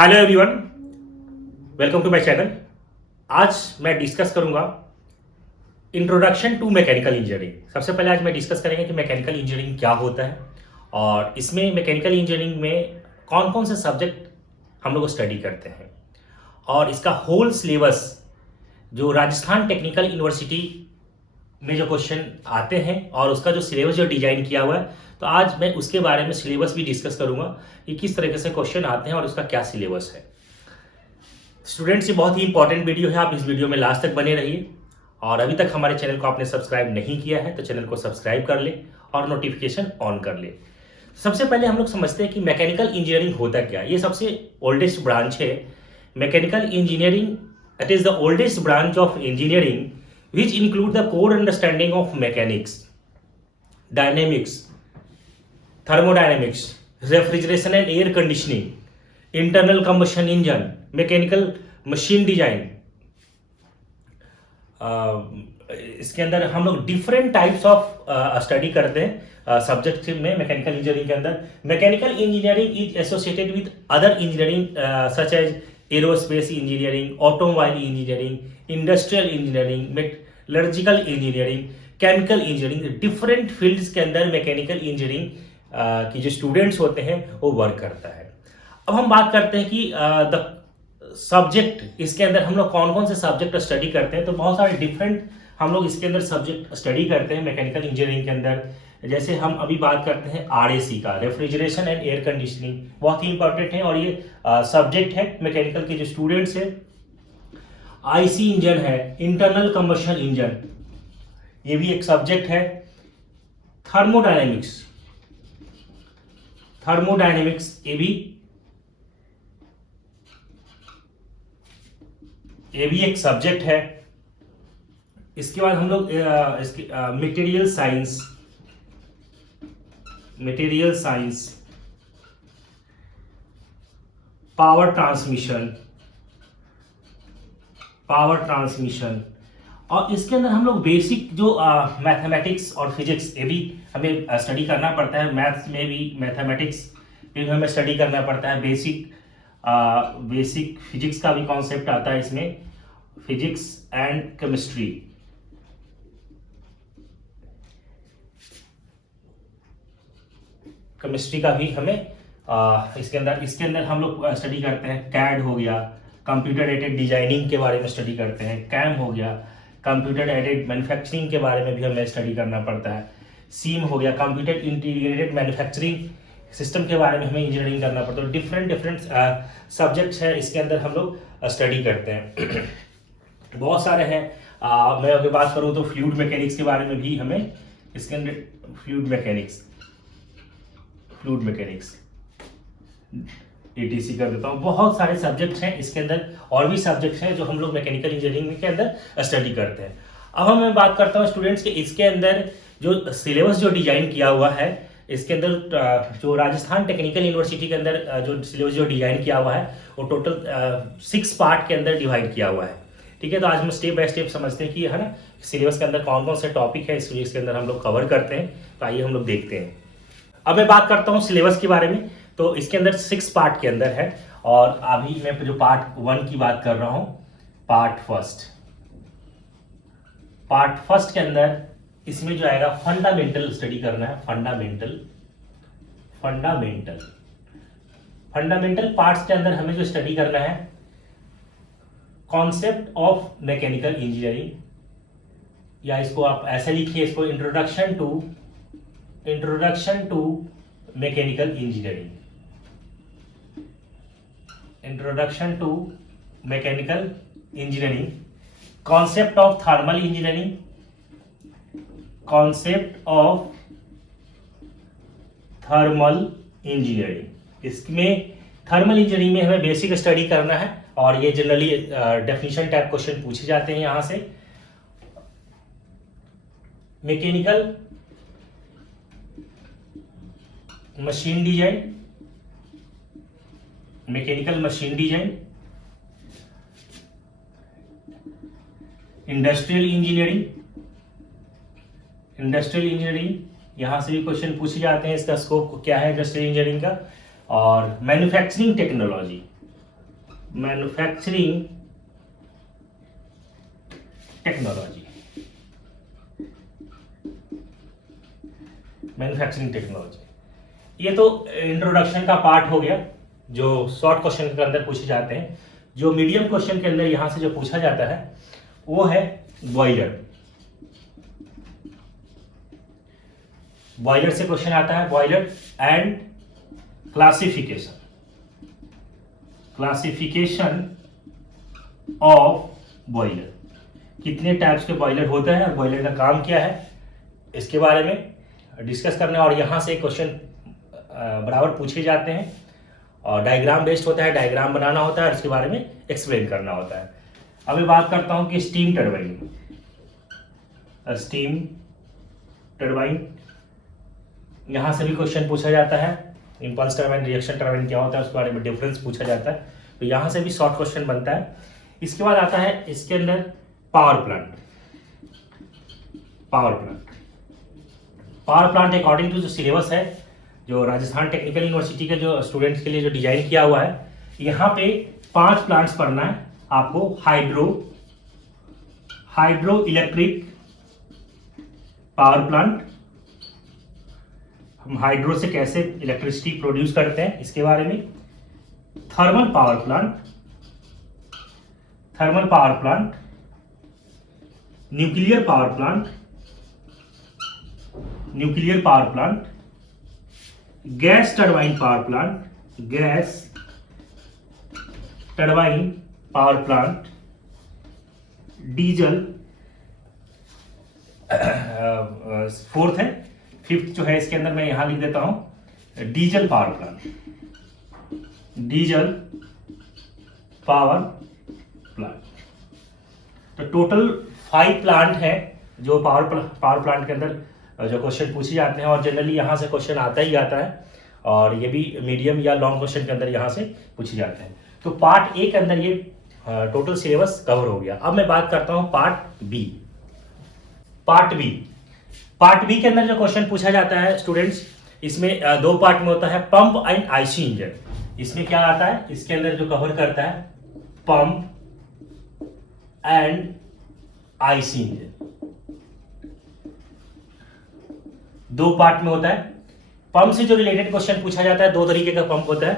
Hello everyone, welcome to my channel. आज मैं discuss करूंगा इंट्रोडक्शन टू मैकेनिकल इंजीनियरिंग। सबसे पहले आज मैं डिस्कस करेंगे कि मैकेनिकल इंजीनियरिंग क्या होता है और इसमें मैकेनिकल इंजीनियरिंग में कौन कौन से सब्जेक्ट हम लोग स्टडी करते हैं और इसका होल सिलेबस जो राजस्थान टेक्निकल यूनिवर्सिटी में जो क्वेश्चन आते हैं और उसका जो सिलेबस जो डिजाइन किया हुआ है, तो आज मैं उसके बारे में सिलेबस भी डिस्कस करूंगा कि किस तरीके से क्वेश्चन आते हैं और उसका क्या सिलेबस है। स्टूडेंट्स, ये बहुत ही इंपॉर्टेंट वीडियो है, आप इस वीडियो में लास्ट तक बने रहिए। और अभी तक हमारे चैनल को आपने सब्सक्राइब नहीं किया है तो चैनल को सब्सक्राइब कर ले और नोटिफिकेशन ऑन कर ले। सबसे पहले हम लोग समझते हैं कि मैकेनिकल इंजीनियरिंग होता क्या। ये सबसे ओल्डेस्ट ब्रांच है mechanical engineering. It is the oldest branch of engineering which include the core understanding of mechanics, dynamics, thermodynamics, refrigeration and air conditioning, internal combustion engine, mechanical machine design। इसके अंदर हम लोग different types of study करते हैं subject में mechanical engineering के अंदर। Mechanical engineering is associated with other engineering such as aerospace engineering, automobile engineering, industrial engineering, metallurgical engineering, chemical engineering. Different fields के अंदर मैकेनिकल इंजीनियरिंग की जो स्टूडेंट्स होते हैं वो वर्क करता है। अब हम बात करते हैं कि द सब्जेक्ट, इसके अंदर हम लोग कौन कौन से सब्जेक्ट स्टडी करते हैं। तो बहुत सारे डिफरेंट हम लोग इसके अंदर सब्जेक्ट स्टडी करते हैं मैकेनिकल इंजीनियरिंग के अंदर। जैसे हम अभी बात करते हैं आरएसी का, रेफ्रिजरेशन एंड एयर कंडीशनिंग, बहुत ही इंपॉर्टेंट है और ये सब्जेक्ट है मैकेनिकल के जो स्टूडेंट्स हैं। आईसी इंजन है, इंटरनल कंबशन इंजन, ये भी एक सब्जेक्ट है। थर्मोडायनेमिक्स, थर्मोडायनेमिक्स ये भी एक सब्जेक्ट है। इसके बाद हम लोग इसके material science, material science, power transmission, power transmission, और इसके अंदर हम लोग बेसिक जो मैथमेटिक्स और फिजिक्स, ये भी हमें स्टडी करना पड़ता है। मैथ्स में भी, मैथमेटिक्स में भी हमें स्टडी करना पड़ता है। बेसिक फिजिक्स का भी कॉन्सेप्ट आता है इसमें, फिजिक्स एंड केमिस्ट्री। केमिस्ट्री का भी हमें इसके अंदर हम लोग स्टडी करते हैं। कैड हो गया, कंप्यूटर एडेड डिजाइनिंग के बारे में स्टडी करते हैं। कैम हो गया, कंप्यूटर एडेड मैन्युफैक्चरिंग के बारे में भी हमें स्टडी करना पड़ता है। सीम हो गया, कंप्यूटर इंटीग्रेटेड मैन्युफैक्चरिंग सिस्टम के बारे में हमें इंजीनियरिंग करना पड़ता है। डिफरेंट सब्जेक्ट्स हैं इसके अंदर हम लोग स्टडी करते हैं। बहुत सारे हैं। मैं अगर बात करूँ तो फ्लूइड मैकेनिक्स के बारे में भी हमें इसके अंदर, फ्लूइड मैकेनिक्स एटीसी कर देता हूँ। बहुत सारे सब्जेक्ट्स हैं इसके अंदर, और भी सब्जेक्ट्स हैं जो हम लोग मैकेनिकल इंजीनियरिंग के अंदर स्टडी करते हैं। अब मैं बात करता हूँ स्टूडेंट्स के, इसके अंदर जो सिलेबस जो डिजाइन किया हुआ है, इसके अंदर जो राजस्थान टेक्निकल यूनिवर्सिटी के अंदर जो सिलेबस जो डिजाइन किया हुआ है वो टोटल 6 पार्ट के अंदर डिवाइड किया हुआ है। ठीक है, तो आज हम स्टेप बाय स्टेप समझते हैं कि है ना सिलेबस के अंदर कौन कौन से टॉपिक है इसके अंदर हम लोग कवर करते हैं। तो आइए हम लोग देखते हैं। अब मैं बात करता हूँ सिलेबस के बारे में। तो इसके अंदर 6 पार्ट के अंदर है और अभी मैं जो पार्ट 1 की बात कर रहा हूँ, पार्ट फर्स्ट के अंदर इसमें जो आएगा फंडामेंटल स्टडी करना है। फंडामेंटल पार्ट्स के अंदर हमें जो स्टडी करना है, कॉन्सेप्ट ऑफ मैकेनिकल इंजीनियरिंग, या इसको आप ऐसे लिखिए, इसको introduction to mechanical engineering, introduction to mechanical engineering. Concept of thermal engineering, concept of thermal engineering. इसमें थर्मल इंजीनियरिंग में हमें बेसिक स्टडी करना है और ये जनरली डेफिनेशन टाइप क्वेश्चन पूछे जाते हैं यहां से। Mechanical machine design, industrial engineering, यहां से भी क्वेश्चन पूछे जाते हैं। इसका स्कोप क्या है इंडस्ट्रियल इंजीनियरिंग का। और manufacturing technology, manufacturing technology, manufacturing technology. ये तो इंट्रोडक्शन का पार्ट हो गया जो शॉर्ट क्वेश्चन के अंदर पूछे जाते हैं। जो मीडियम क्वेश्चन के अंदर यहां से जो पूछा जाता है वो है बॉयलर। बॉयलर से क्वेश्चन आता है, boiler and classification, classification of boiler. कितने टाइप्स के बॉयलर होते हैं और बॉयलर का काम क्या है, इसके बारे में डिस्कस करना है। और यहाँ से क्वेश्चन बराबर पूछे जाते हैं और डायग्राम बेस्ड होता है, डायग्राम बनाना होता है और इसके बारे में एक्सप्लेन करना होता है। अब मैं बात करता हूँ कि स्टीम टरबाइन, स्टीम टरबाइन, यहाँ से भी क्वेश्चन पूछा जाता है। इंपल्स टरबाइन, रिएक्शन टरबाइन क्या होता है उसके बारे में डिफरेंस पूछा जाता है, तो यहाँ से भी शॉर्ट क्वेश्चन बनता है। इसके बाद आता है इसके अंदर power plant. Power plant, power plant according to जो सिलेबस है, जो राजस्थान टेक्निकल यूनिवर्सिटी के जो स्टूडेंट्स के लिए जो डिजाइन किया हुआ है, यहाँ पे 5 प्लांट्स पढ़ना है आपको। हाइड्रो इलेक्ट्रिक पावर प्लांट, हम हाइड्रो से कैसे इलेक्ट्रिसिटी प्रोड्यूस करते हैं इसके बारे में। Thermal power plant, thermal power plant, nuclear power plant, nuclear power plant, gas turbine power plant, gas turbine power plant, diesel, fourth है। फिफ्थ जो है इसके अंदर मैं यहां लिख देता हूं diesel power plant, diesel power plant. तो टोटल 5 प्लांट है जो पावर प्लांट के अंदर जो क्वेश्चन पूछे जाते हैं और जनरली यहां से क्वेश्चन आता ही आता है और ये भी मीडियम या लॉन्ग क्वेश्चन के अंदर यहां से पूछे जाते हैं। तो पार्ट ए के अंदर ये टोटल सिलेबस कवर हो गया। अब मैं बात करता हूं part B. Part B, part B के अंदर जो क्वेश्चन पूछा जाता है स्टूडेंट्स, इसमें 2 पार्ट में होता है, पंप एंड आईसी इंजन। इसमें क्या आता है, इसके अंदर जो कवर करता है pump and IC engine. 2 part में होता है। पंप से जो रिलेटेड क्वेश्चन पूछा जाता है, 2 तरीके का पंप होता है,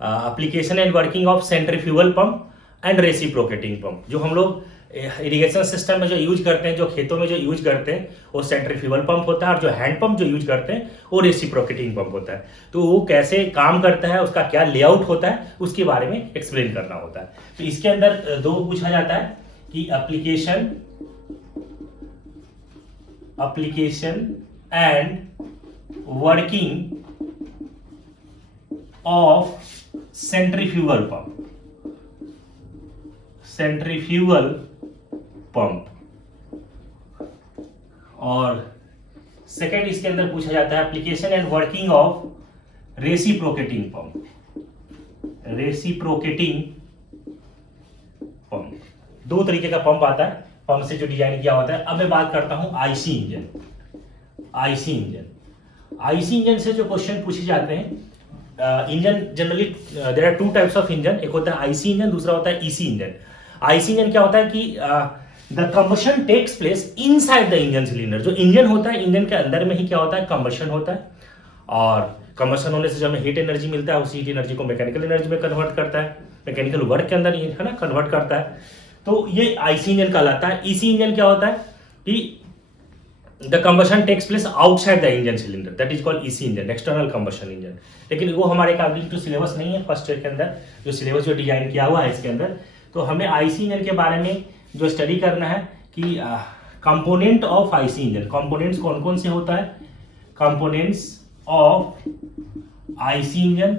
application and working of centrifugal pump and reciprocating pump. जो हम लोग इरिगेशन सिस्टम में जो यूज करते हैं, जो खेतों में जो यूज करते हैं, वो सेंट्रीफ्यूगल पंप होता है और जो हैंड पंप जो यूज करते हैं वो रेसिप्रोकेटिंग पंप होता है। तो वो कैसे काम करता है, उसका क्या लेआउट होता है, उसके बारे में एक्सप्लेन करना होता है। तो इसके अंदर 2 पूछा जाता है कि application and working of centrifugal pump, centrifugal pump. और सेकेंड इसके अंदर पूछा जाता है application and working of reciprocating pump, reciprocating pump. 2 तरीके का पंप आता है, पंप से जो डिजाइन किया होता है। अब मैं बात करता हूं IC engine. IC engine, IC engine से जो क्वेश्चन पूछे जाते हैं, engine generally there are 2 types of engine, एक होता है आईसी इंजन, दूसरा होता है ईसी इंजन। आईसी इंजन क्या होता है कि the combustion takes place inside the engine cylinder. जो इंजन होता है, इंजन के अंदर में ही क्या होता है, कंबशन होता है, और कंबशन होने से जो हमें हीट एनर्जी मिलता है, उसी हीट एनर्जी को मैकेनिकल एनर्जी में कन्वर्ट करता है, मैकेनिकल वर्क के अंदर है ना, कन्वर्ट करता है। तो ये आईसी इंजन कहलाता है। ईसी इंजन क्या होता है कि the combustion takes place outside the engine cylinder, that is called EC engine, external combustion engine. लेकिन वो हमारे अकॉर्डिंग टू सिलेबस नहीं है। फर्स्ट ईयर के अंदर जो सिलेबस जो डिजाइन किया हुआ है इसके अंदर, तो हमें आईसी इंजन के बारे में जो स्टडी करना है कि component of IC engine, components कौन कौन से होता है, कंपोनेंट्स ऑफ आईसी इंजन,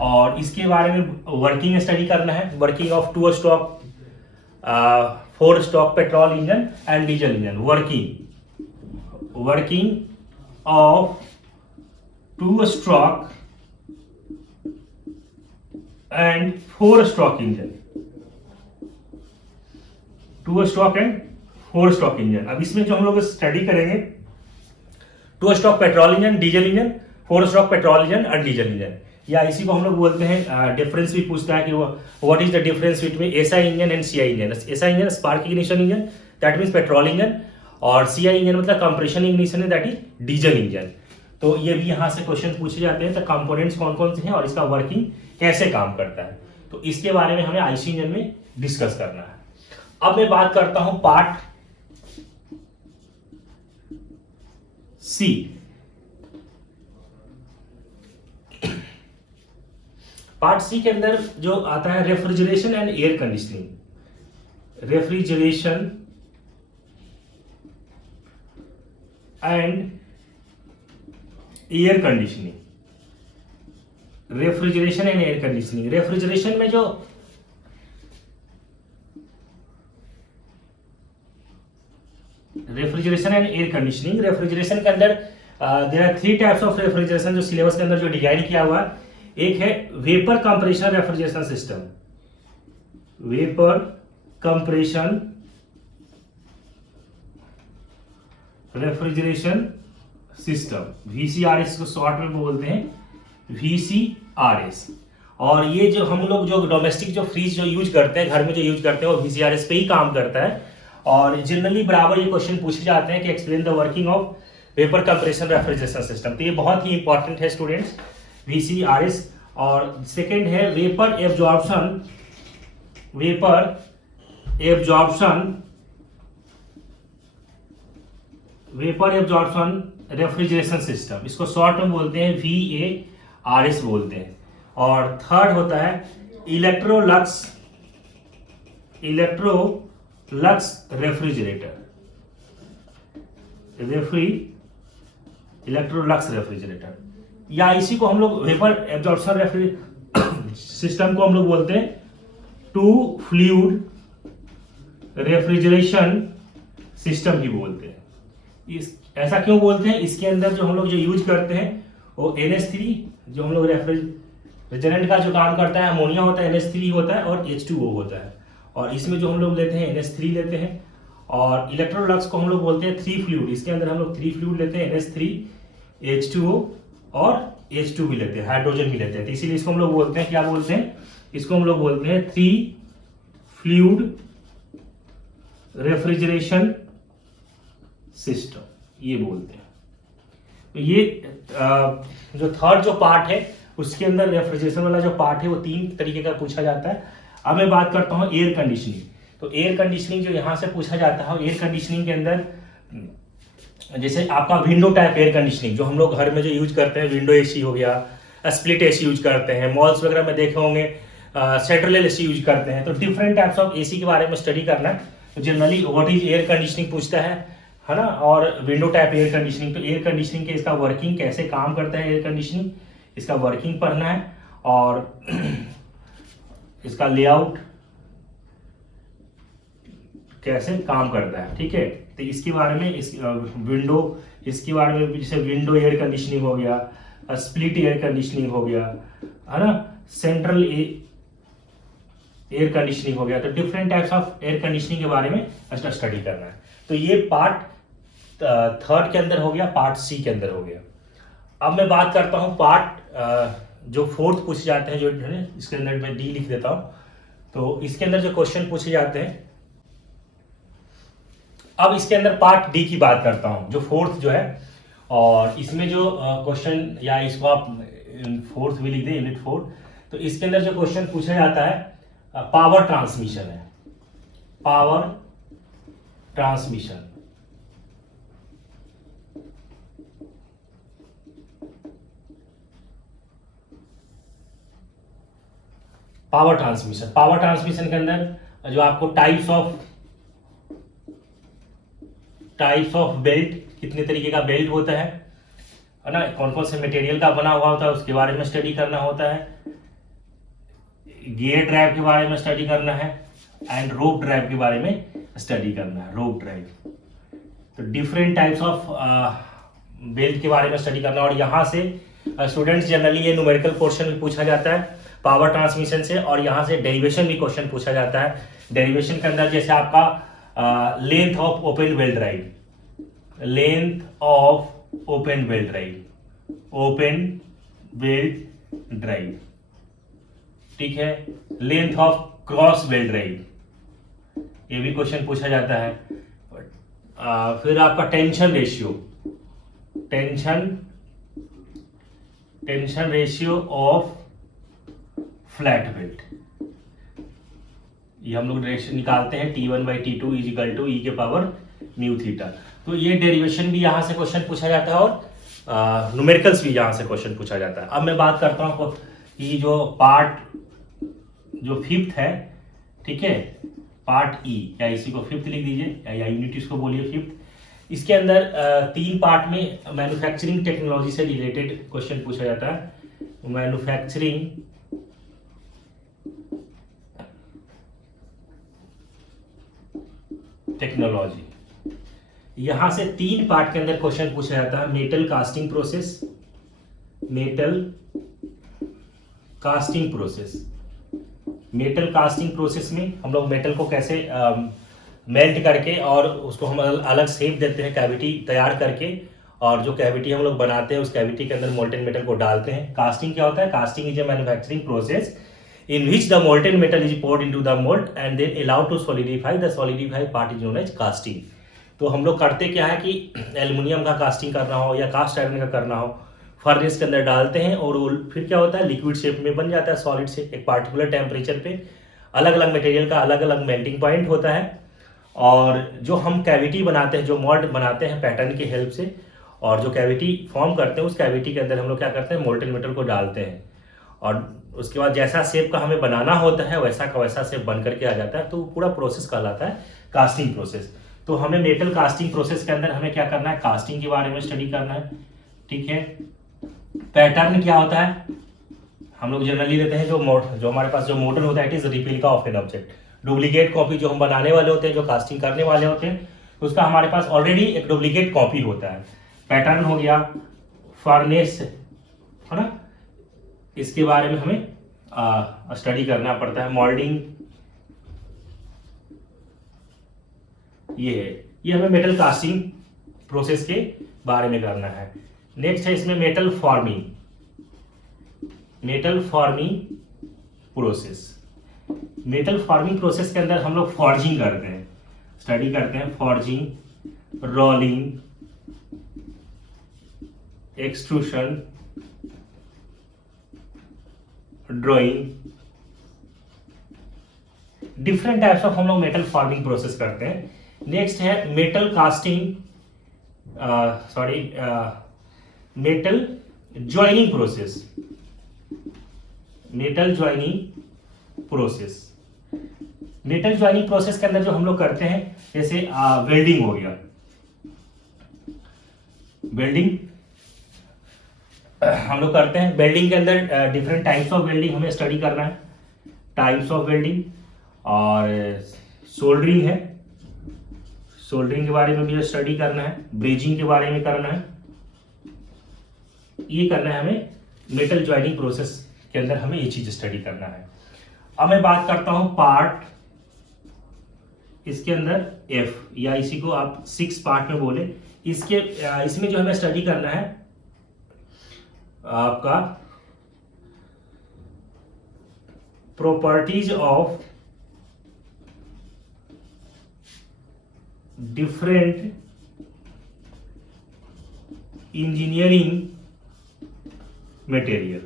और इसके बारे में वर्किंग स्टडी करना है, working of 2 stroke 4 stroke petrol engine and diesel engine. Working of 2 stroke and 4 stroke engine, 2 stroke and 4 stroke engine. अब इसमें जो हम लोग स्टडी करेंगे, 2 stroke petrol engine, diesel engine, 4 stroke petrol engine और डीजल इंजन, या इसी को हम लोग बोलते हैं डिफरेंस भी पूछता है कि what is the difference between SI engine and CI engine. SI engine spark ignition engine, that means petrol engine, और सीआई इंजन मतलब कंप्रेशन इग्निशन है, दैट इज डीजल इंजन। तो ये भी यहाँ से क्वेश्चन पूछे जाते हैं। तो कंपोनेंट्स कौन कौन से हैं और इसका वर्किंग कैसे काम करता है, तो इसके बारे में हमें आईसी इंजन में डिस्कस करना है। अब मैं बात करता हूं पार्ट सी। पार्ट सी के अंदर जो आता है refrigeration and air conditioning. Refrigeration and air conditioning. Refrigeration and air conditioning. Refrigeration में जो refrigeration and air conditioning, refrigeration के अंदर there are 3 types of refrigeration जो सिलेबस के अंदर जो डिजाइन किया हुआ है। एक है vapour compression refrigeration system, vapour compression refrigeration system, VCRS को शॉर्ट में बोलते हैं VCRS। और ये जो हम लोग जो डोमेस्टिक जो फ्रिज जो यूज करते हैं, घर में जो यूज करते हैं, वो VCRS पे ही काम करता है। और जनरली बराबर ये क्वेश्चन पूछे जाते हैं कि explain the working of vapour compression refrigeration system. तो ये बहुत ही इंपॉर्टेंट है स्टूडेंट्स, VCRS। और सेकेंड है vapour absorption, vapour absorption, vapour absorption refrigeration system, इसको शॉर्ट में बोलते हैं VARS बोलते हैं। और थर्ड होता है Electrolux, Electrolux refrigerator, Electrolux refrigerator, या इसी को हम लोग वेपर एब्जॉर्प्शन सिस्टम को हम लोग बोलते हैं टू फ्लूइड रेफ्रिजरेशन सिस्टम ही बोलते हैं। ऐसा क्यों बोलते हैं, इसके अंदर जो हम लोग जो यूज करते हैं वो NH3, जो हम लोग रेफ्रिजरेंट का जो काम करता है, अमोनिया होता है, NH3 होता है, और H2O होता है। और इसमें जो हम लोग लेते हैं NH3 लेते हैं। और इलेक्ट्रोलक्स को हम लोग बोलते हैं 3 फ्लूइड, इसके अंदर हम लोग 3 फ्लूइड लेते हैं, NH3, H2O और H2 भी लेते हैं, हाइड्रोजन भी लेते हैं। तो इसीलिए इसको हम लोग बोलते हैं, क्या बोलते हैं, इसको हम लोग बोलते हैं 3 फ्लूइड रेफ्रिजरेशन सिस्टम, ये बोलते हैं। तो ये जो थर्ड जो पार्ट है उसके अंदर रेफ्रिजरेशन वाला जो पार्ट है वो 3 तरीके का पूछा जाता है। अब मैं बात करता हूँ एयर कंडीशनिंग। तो एयर कंडीशनिंग जो यहाँ से पूछा जाता है, एयर कंडीशनिंग के अंदर जैसे आपका विंडो टाइप एयर कंडीशनिंग जो हम लोग घर में जो यूज करते हैं, विंडो AC हो गया, स्प्लिट AC यूज करते हैं, मॉल्स वगैरह में देखे होंगे सेंट्रल AC यूज करते हैं। तो डिफरेंट टाइप्स ऑफ AC के बारे में स्टडी करना है। तो generally what is air conditioning पूछता है ना, और विंडो टाइप एयर कंडीशनिंग। तो एयर कंडीशनिंग के इसका वर्किंग कैसे काम करता है, एयर कंडीशनिंग इसका वर्किंग पढ़ना है, और इसका लेआउट कैसे काम करता है, ठीक है। तो इसके बारे में विंडो, इसके बारे में जैसे विंडो एयर कंडीशनिंग हो गया, स्प्लिट एयर कंडीशनिंग हो गया, है ना, सेंट्रल एयर कंडीशनिंग हो गया। तो different types of air conditioning के बारे में स्टडी करना है। तो ये पार्ट थर्ड के अंदर हो गया, पार्ट सी के अंदर हो गया। अब मैं बात करता हूं पार्ट जो फोर्थ पूछे जाते हैं, जो इसके अंदर मैं डी लिख देता हूं। तो इसके अंदर जो क्वेश्चन पूछे जाते हैं, अब इसके अंदर पार्ट डी की बात करता हूं, जो फोर्थ जो है। और इसमें जो क्वेश्चन, या इसको आप फोर्थ भी लिख दें, यूनिट 4। तो इसके अंदर जो क्वेश्चन पूछा जाता है पावर ट्रांसमिशन है, power transmission. Power transmission, power transmission के अंदर जो आपको टाइप्स ऑफ बेल्ट, कितने तरीके का बेल्ट होता है ना, कौन कौन से मटेरियल का बना हुआ होता है, उसके बारे में स्टडी करना होता है। गियर ड्राइव के बारे में स्टडी करना है, एंड रोप ड्राइव के बारे में स्टडी करना है, रोप ड्राइव। तो डिफरेंट टाइप्स ऑफ बेल्ट के बारे में स्टडी करना। और यहाँ से स्टूडेंट्स जनरली ये न्यूमेरिकल पोर्शन भी पूछा जाता है पावर ट्रांसमिशन से, और यहाँ से डेरिवेशन भी क्वेश्चन पूछा जाता है। डेरिवेशन के अंदर जैसे आपका length of open belt drive, length of open belt drive, open belt drive, ठीक है। Length of cross belt drive, ये भी क्वेश्चन पूछा जाता है। फिर आपका tension ratio, tension ratio of flat belt, ये हम लोग रेशियो निकालते हैं T1/T2 is equal to E के पावर म्यू थीटा। तो ये डेरिवेशन भी यहां से क्वेश्चन पूछा जाता है और न्यूमेरिकल्स भी यहां से क्वेश्चन पूछा जाता है। अब मैं बात करता हूं कि जो पार्ट जो फिफ्थ है, ठीक है, पार्ट ई, या इसी को फिफ्थ लिख दीजिए या यूनिट इसको बोलिए फिफ्थ। इसके अंदर 3 पार्ट में मैन्युफैक्चरिंग टेक्नोलॉजी से रिलेटेड क्वेश्चन पूछा जाता है। मैन्युफैक्चरिंग टेक्नोलॉजी, यहां से 3 पार्ट के अंदर क्वेश्चन पूछा जाता है। Metal casting process, metal casting process, metal casting process में हम लोग मेटल को कैसे मेल्ट करके और उसको हम अलग शेप देते हैं कैविटी तैयार करके, और जो कैविटी हम लोग बनाते हैं उस कैविटी के अंदर मोल्टेन मेटल को डालते हैं। कास्टिंग क्या होता है? Casting is a manufacturing process in which the molten metal is poured into the mold and then allowed to solidify. The solidified part is known as casting. तो हम लोग करते क्या है कि एल्युमिनियम का कास्टिंग करना हो या कास्ट आयरन का करना हो, फर्नेस के अंदर डालते हैं और वो फिर क्या होता है, लिक्विड शेप में बन जाता है, सॉलिड से। एक पार्टिकुलर टेम्परेचर पे अलग अलग मटेरियल का अलग अलग मेल्टिंग पॉइंट होता है, और जो हम कैविटी बनाते हैं, जो मोल्ड बनाते हैं पैटर्न की हेल्प से, और जो कैविटी फॉर्म करते हैं उस कैविटी के अंदर हम लोग क्या करते हैं, मोल्टेन मेटल को डालते हैं, और उसके बाद जैसा शेप का हमें बनाना होता है वैसा का वैसा शेप बन करके आ जाता है। तो पूरा प्रोसेस कहलाता है कास्टिंग प्रोसेस। तो हमें मेटल कास्टिंग प्रोसेस के अंदर हमें क्या करना है, कास्टिंग के बारे में स्टडी करना है, ठीक है। पैटर्न क्या होता है, हम लोग जनरली लेते हैं जो हमारे पास जो मॉडल होता है, it is replica of an object. Duplicate copy जो हम बनाने वाले होते हैं, जो कास्टिंग करने वाले होते हैं, उसका हमारे पास ऑलरेडी एक डुप्लीकेट कॉपी होता है। पैटर्न हो गया, फर्नेस है ना, इसके बारे में हमें स्टडी करना पड़ता है। मोल्डिंग ये है, ये हमें मेटल कास्टिंग प्रोसेस के बारे में करना है। नेक्स्ट है इसमें metal forming, metal forming process. Metal forming process के अंदर हम लोग फॉर्जिंग करते हैं, स्टडी करते हैं, forging, rolling, extrusion, drawing, different types of हम लोग मेटल फॉर्मिंग प्रोसेस करते हैं। नेक्स्ट है metal casting, metal joining process, metal joining process. Metal joining process के अंदर जो हम लोग करते हैं, जैसे वेल्डिंग हो गया, वेल्डिंग हम लोग करते हैं। वेल्डिंग के अंदर डिफरेंट टाइप्स ऑफ वेल्डिंग हमें स्टडी करना है, टाइप्स ऑफ वेल्डिंग, और सोल्डरिंग है, सोल्डरिंग के बारे में भी स्टडी करना है, ब्रेजिंग के बारे में करना है, ये करना है हमें। मेटल ज्वाइनिंग प्रोसेस के अंदर हमें ये चीज स्टडी करना है। अब मैं बात करता हूं पार्ट, इसके अंदर F, या इसी को आप 6 पार्ट में बोले, इसमें जो हमें स्टडी करना है आपका properties of different engineering material.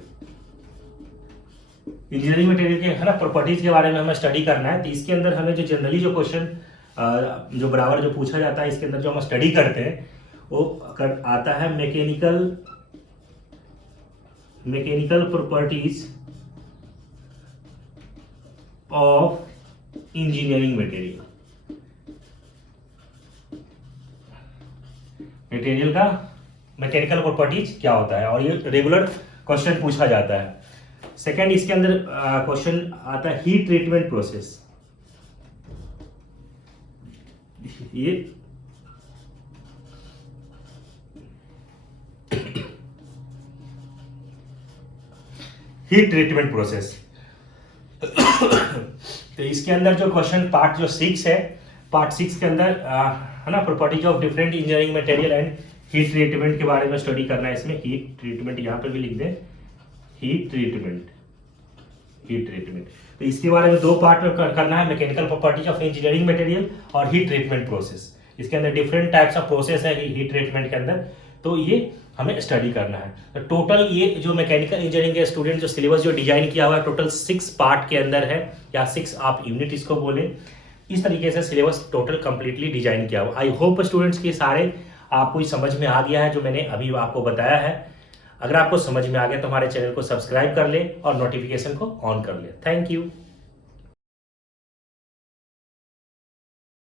Engineering material के है ना प्रॉपर्टीज के बारे में हमें स्टडी करना है। तो इसके अंदर हमें जो जनरली जो क्वेश्चन जो बराबर जो पूछा जाता है, इसके अंदर जो हम स्टडी करते हैं वो आता है mechanical properties of engineering material. Material का मैकेनिकल प्रॉपर्टीज क्या होता है, और ये रेगुलर क्वेश्चन पूछा जाता है। सेकंड, इसके अंदर क्वेश्चन आता है हीट ट्रीटमेंट प्रोसेस। ये हीट ट्रीटमेंट प्रोसेस। तो इसके अंदर जो क्वेश्चन पार्ट जो 6 है, पार्ट 6 के अंदर है ना properties of different engineering material and heat treatment के बारे में स्टडी करना है। इसमें हीट ट्रीटमेंट यहाँ पे भी लिख दें, हीट ट्रीटमेंट। तो इसके बारे में दो पार्ट में करना है, mechanical properties of engineering material और हीट ट्रीटमेंट प्रोसेस। इसके अंदर डिफरेंट टाइप्स ऑफ प्रोसेस है हीट ट्रीटमेंट के अंदर, तो ये हमें स्टडी करना है। तो टोटल ये जो मैकेनिकल इंजीनियरिंग के स्टूडेंट जो सिलेबस जो डिजाइन किया हुआ है टोटल 6 पार्ट के अंदर है, या 6 आप यूनिट इसको बोले। इस तरीके से सिलेबस टोटल कंप्लीटली डिजाइन किया हुआ। आई होप स्टूडेंट्स के सारे आपको समझ में आ गया है जो मैंने अभी आपको बताया है। अगर आपको समझ में आ गया तो हमारे चैनल को सब्सक्राइब कर ले और नोटिफिकेशन को ऑन कर ले। Thank you.